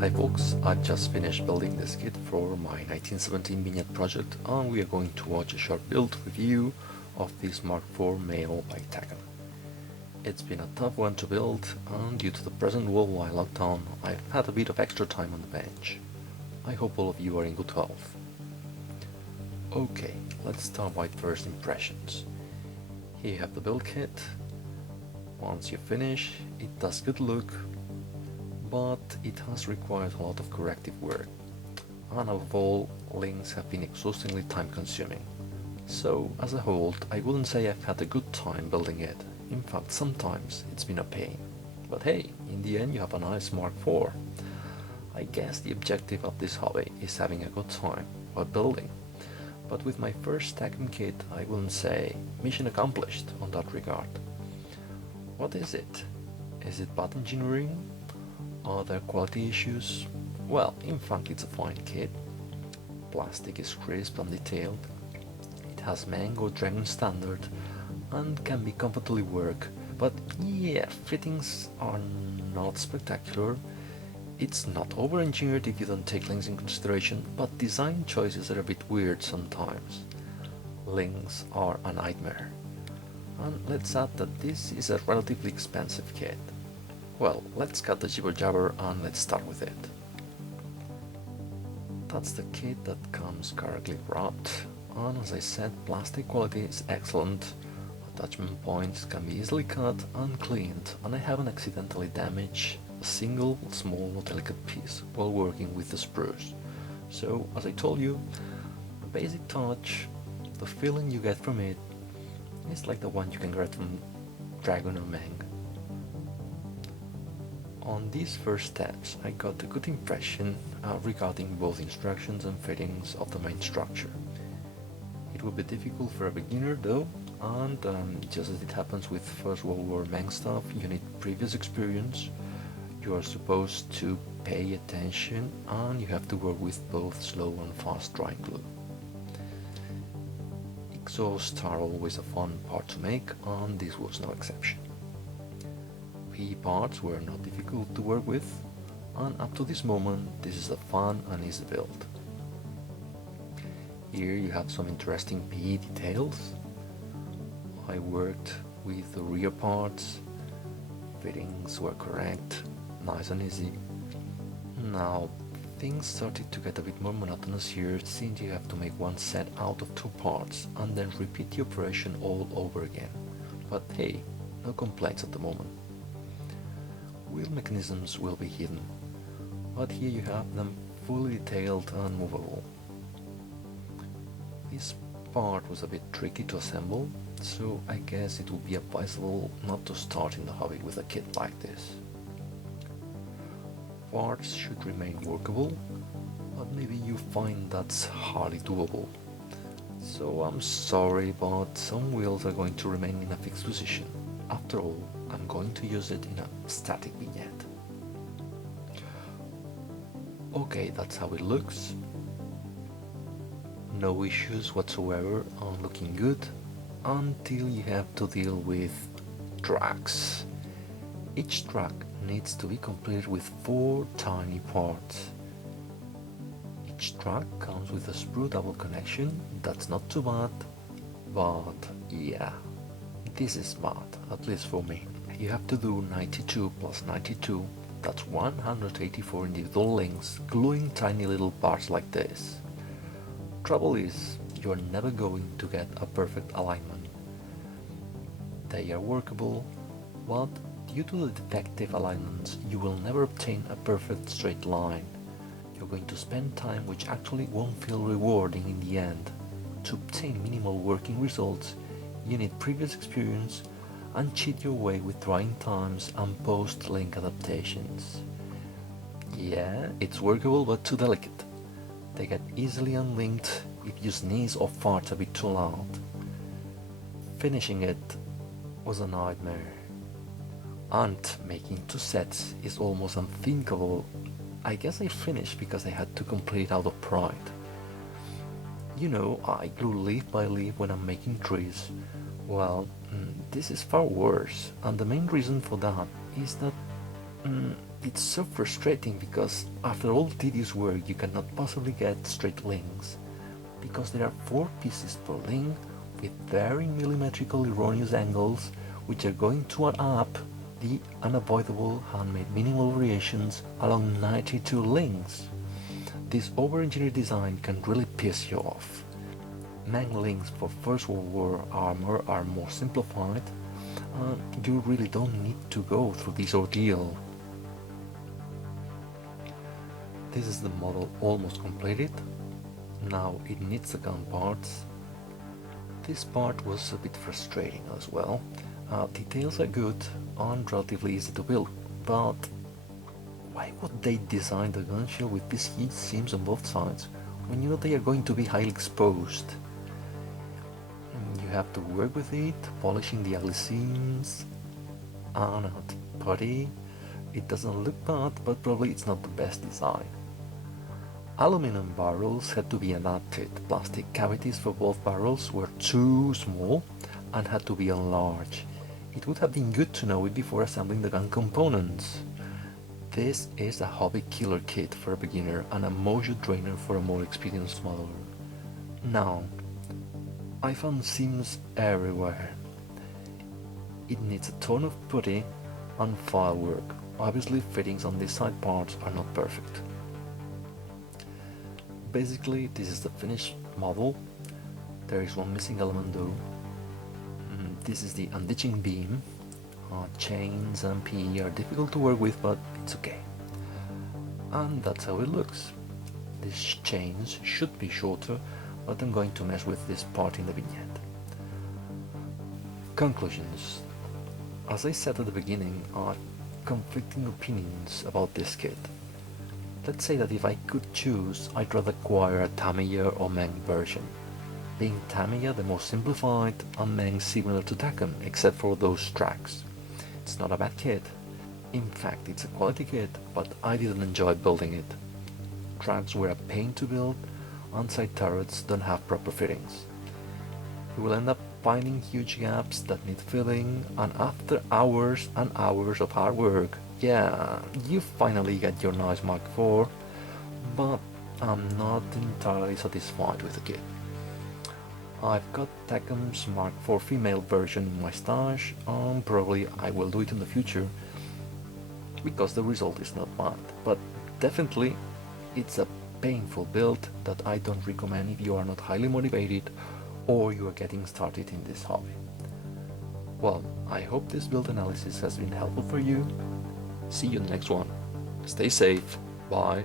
Hi folks, I've just finished building this kit for my 1917 vignette project and we are going to watch a short build review of this Mark IV male by Takom. It's been a tough one to build and due to the present worldwide lockdown I've had a bit of extra time on the bench. I hope all of you are in good health. Okay, let's start by first impressions. Here you have the build kit. Once you finish, it does good look, but it has required a lot of corrective work, and above all, links have been exhaustingly time consuming. So, as a whole, I wouldn't say I've had a good time building it. In fact, sometimes it's been a pain. But hey, in the end you have a nice Mark IV. I guess the objective of this hobby is having a good time while building. But with my first Takom kit, I wouldn't say mission accomplished on that regard. What is it? Is it bad engineering? Are there quality issues? Well, in fact it's a fine kit. Plastic is crisp and detailed. It has mango dragon standard and can be comfortably work, but yeah, fittings are not spectacular. It's not over-engineered if you don't take links in consideration, but design choices are a bit weird sometimes. Links are a nightmare. And let's add that this is a relatively expensive kit. Well, let's cut the jibber jabber and let's start with it. That's the kit that comes correctly wrapped, and as I said, plastic quality is excellent. Attachment points can be easily cut and cleaned, and I haven't accidentally damaged a single small delicate piece while working with the spruce. So, as I told you, a basic touch, the feeling you get from it is like the one you can get from Dragon or Mang. On these first steps, I got a good impression regarding both instructions and fittings of the main structure. It will be difficult for a beginner though, and just as it happens with First World War Mang stuff, you need previous experience. You are supposed to pay attention and you have to work with both slow and fast drying glue. Exhausts are always a fun part to make, and this was no exception. P parts were not difficult to work with, and up to this moment this is a fun and easy build. Here you have some interesting PE details. I worked with the rear parts, fittings were correct, nice and easy. Now things started to get a bit more monotonous here, since you have to make one set out of two parts and then repeat the operation all over again. But hey, no complaints at the moment. Wheel mechanisms will be hidden, but here you have them fully detailed and movable. This part was a bit tricky to assemble, so I guess it would be advisable not to start in the hobby with a kit like this. Parts should remain workable, but maybe you find that's hardly doable. So I'm sorry, but some wheels are going to remain in a fixed position. After all, I'm going to use it in a static vignette. Okay, that's how it looks. No issues whatsoever on looking good, until you have to deal with tracks. Each track needs to be completed with 4 tiny parts. Each track comes with a sprue double connection. That's not too bad, but yeah, this is bad, at least for me. You have to do 92 plus 92, that's 184 individual links, gluing tiny little parts like this. Trouble is, you are never going to get a perfect alignment. They are workable, but due to the defective alignments, you will never obtain a perfect straight line. You're going to spend time which actually won't feel rewarding in the end. To obtain minimal working results, you need previous experience and cheat your way with drying times and post-link adaptations. Yeah, it's workable but too delicate. They get easily unlinked if you sneeze or fart a bit too loud. Finishing it was a nightmare. And making 2 sets is almost unthinkable. I guess I finished because I had to complete out of pride. You know, I glue leaf by leaf when I'm making trees. Well, this is far worse, and the main reason for that is that It's so frustrating because after all tedious work you cannot possibly get straight links, because there are 4 pieces per link with very millimetrical erroneous angles which are going to add up the unavoidable handmade minimal variations along 92 links. This over-engineered design can really piss you off. Main links for First World War armor are more simplified, and you really don't need to go through this ordeal. This is the model almost completed. Now it needs the gun parts. This part was a bit frustrating as well. Details are good and relatively easy to build, but why would they design the gun shield with these huge seams on both sides when you know they are going to be highly exposed? You have to work with it, polishing the ugly seams, and at putty. It doesn't look bad, but probably it's not the best design. Aluminum barrels had to be adapted. Plastic cavities for both barrels were too small and had to be enlarged. It would have been good to know it before assembling the gun components. This is a hobby killer kit for a beginner and a mojo drainer for a more experienced modeler. Now, I found seams everywhere. It needs a ton of putty and file work. Obviously, fittings on these side parts are not perfect. Basically, this is the finished model. There is one missing element though. This is the unditching beam. Chains and PE are difficult to work with, but it's okay. And that's how it looks. These chains should be shorter, but I'm going to mess with this part in the vignette. Conclusions. As I said at the beginning, I have conflicting opinions about this kit. Let's say that if I could choose, I'd rather acquire a Tamiya or Meng version. Being Tamiya the more simplified, and Meng similar to Takom, except for those tracks. It's not a bad kit. In fact, it's a quality kit, but I didn't enjoy building it. Tracks were a pain to build, and side turrets don't have proper fittings. You will end up finding huge gaps that need filling, and after hours and hours of hard work, yeah, you finally get your nice Mark IV, but I'm not entirely satisfied with the kit. I've got Takom's Mark IV female version in my stash, and probably I will do it in the future, because the result is not bad, but definitely it's a painful build that I don't recommend if you are not highly motivated or you are getting started in this hobby. Well, I hope this build analysis has been helpful for you. See you in the next one. Stay safe. Bye.